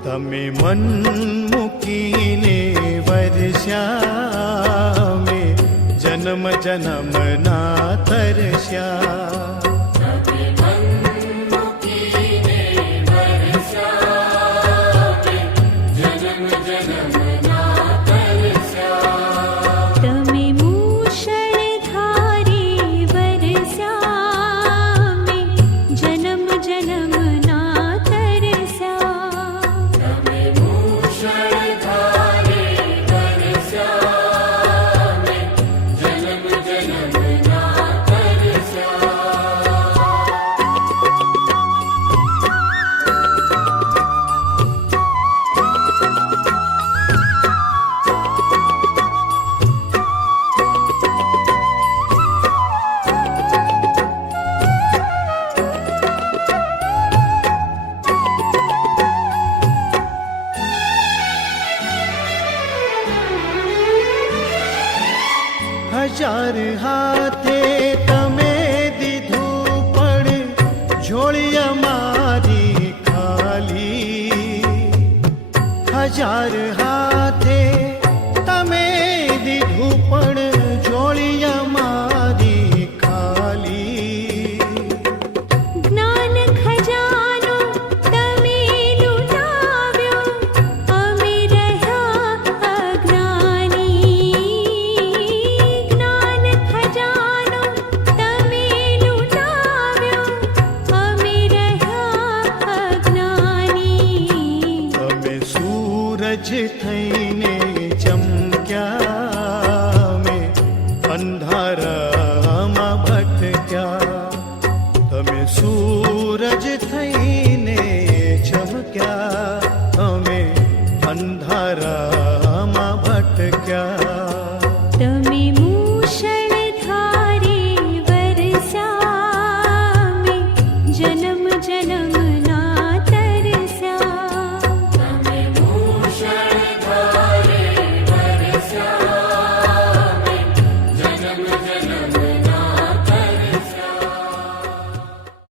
તમે મન મૂકીને વર્ષ્યા મે જન્મ જન્મ ના તરસ્યા હજાર હાથે તમે દીધું પણ ઝોળી અમારી ખાલી હજાર હાથે તમે દીધું પણ ઝોળી અમારી ખાલી જ્ઞાન ખજાનો તમે લૂંટાવ્યો અમે રહ્યા અજ્ઞાની સૂરજ થઈને ચમક્યા મેં અંધારામાં ભટક્યા તમે સૂરજ થઈને ચમક્યા અમે અંધારામાં ભટક્યા